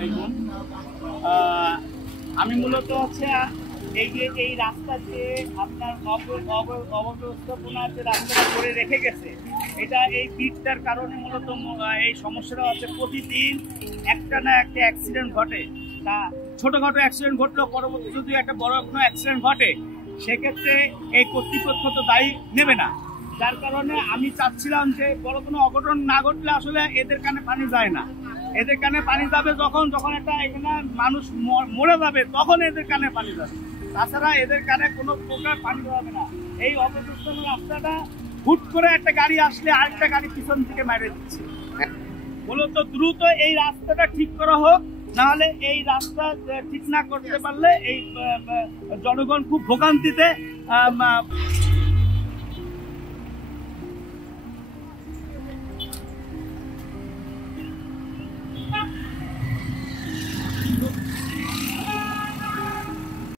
আলাইকুম। আমি মূলত হচ্ছে এই রাস্তা যে আপনার অব্যবস্থাপনা যে রাস্তাটা করে রেখে গেছে, এটা এই পিটটার কারণে মূলত এই সমস্যাটা হচ্ছে প্রতিদিন একটা না একটা অ্যাক্সিডেন্ট ঘটে। তা ছোটখাটো অ্যাক্সিডেন্ট ঘটলেও পরবর্তী যদি একটা বড় কোনো অ্যাক্সিডেন্ট ঘটে, সেক্ষেত্রে এই কর্তৃপক্ষ তো দায়ী নেবে না। যার কারণে আমি চাচ্ছিলাম যে বড় কোনো অঘটন না ঘটলে আসলে এদের কানে পানি যায় না। এদের কানে পানি যাবে যখন একটা এখানে মানুষ মরে যাবে, তখন এদের কানে পানি যাবে। তাছাড়া এদের কানে কোনো প্রকার পানি যাবে না। এই অবস্থিত রাস্তাটা হুট করে একটা গাড়ি আসলে আরেকটা গাড়ি পিছন থেকে মেরে দিচ্ছে। মূলত দ্রুত এই রাস্তাটা ঠিক করা হোক, নাহলে এই রাস্তা ঠিক না করতে পারলে এই জনগণ খুব ভোগান্তিতে